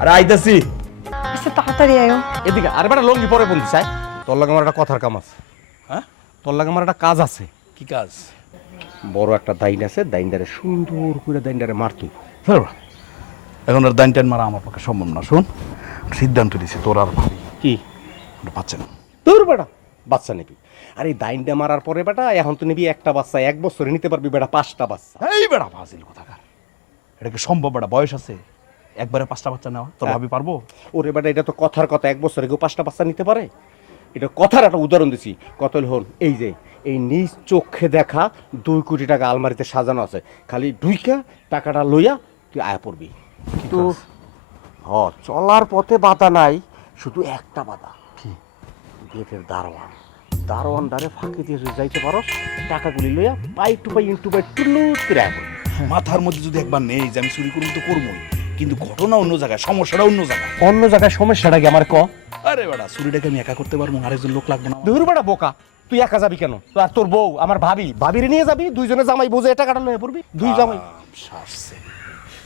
আরে আইতাছি। আচ্ছা তাড়াতাড়ি আয়ো। এদিকে আরে বেটা লঙ্গি পরে বন্ধু চাই। তোর লাগে আমার একটা কথার কাম আছে। হ্যাঁ? তোর লাগে আমার একটা কাজ আছে। কি কাজ? বড় একটা দাইন আছে, দাইনদারে সুন্দর করে দাইনদারে মারতো। এখন আর দাইন টাইন মারা আমার পক্ষে সম্ভব না। শোন, সিদ্ধান্ত দিছি তোর আর ভাবি কি ওটা পাচ্ছে না। তোর বেটা বাচ্চা নিবি? আরে দাইনটা মারার পরে বেটা এখন তো নিবি একটা বাচ্চা, 1 বছরে নিতে পারবি বেটা 5টা বাচ্চা। এই বেড়া ফাজিল কোথাকার, এটা কি সম্ভব? বেড়া বয়স আছে একবারে 5টা বাচ্চা নেওয়া? তোর ভাবি পারবো? ওরে বেটা এটা তো কথার কথা, 1 বছরে কেউ 5টা বাচ্চা নিতে পারে? এটা কথার একটা উদাহরণ দিছি। কত হল এই যে এই নিজ চোখে দেখা 2 কোটি টাকা আলমারিতে সাজানো আছে, খালি ঢুইকা টাকাটা লইয়া তুই আয়া পড়বি। কিন্তু চলার পথে বাধা নাই, শুধু একটা বাধা। কি? গেটের দারোয়ান, দারোয়ান দ্বারে ফাঁকি দিয়ে যদি যাইতে পারো, টাকাগুলি লইয়া পাই টু পাই ইন্টু পাই টুলুট করে আয়া পড়বি। মাথার মধ্যে যদি একবার নেই যে আমি চুরি করবো তো করবোই, কিন্তু ঘটনা অন্য জায়গায়, সমস্যাটা অন্য জায়গায়। অন্য জায়গায় সমস্যাটা কি আমার ক? আরে বেড়া চুরিটাকে আমি একা করতে পারবো, আরেকজন লোক লাগবে না? দূর বেটা বোকা, তুই একা যাবি কেন? তো আর তোর বউ আমার ভাবিরে নিয়ে যাবি, দুইজনে জামাই বুঝে টাকাটা লইয়া পড়বি, দুই জামাই। সারছে